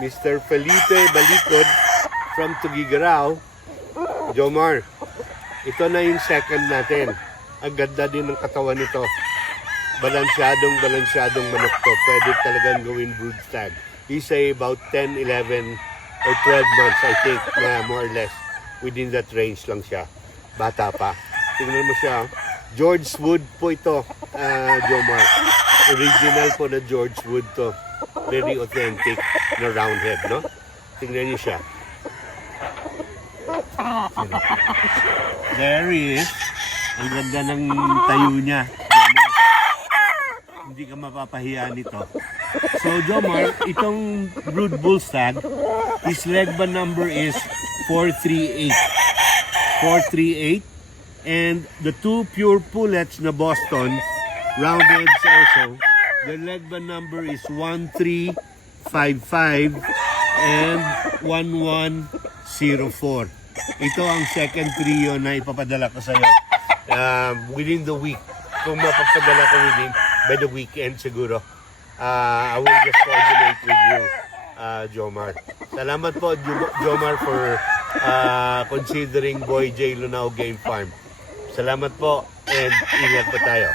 Mr. Felipe Balicod from Tuguegarao. Jomar, ito na yung second natin. Ang ganda din ng katawan nito. Balansyadong manok to. Pwede talagang gawin brood stag. He say about 10, 11, or 12 months, I think, na more or less. Within that range lang siya. Bata pa. Tingnan mo siya. George Wood po ito, Jomar. Original po na George Wood to. Very authentic na round head, no? Tingnan niyo siya. There he is. Ang ganda ng tayo niya. Hindi ka mapapahiya nito. So, Jomar, itong brood bull stag, his leg band number is 438. 438. And the two pure pullets na Boston, roundheads also, the leg band number is 1355 and 1104. Ito ang second trio na ipapadala ko sa iyo within the week. Kung mapapadala ko by the weekend siguro, I will just coordinate with you, Jomar. Salamat po, Jomar, for considering Boy J. Lunao Game Farm. Salamat po, and ingat po tayo.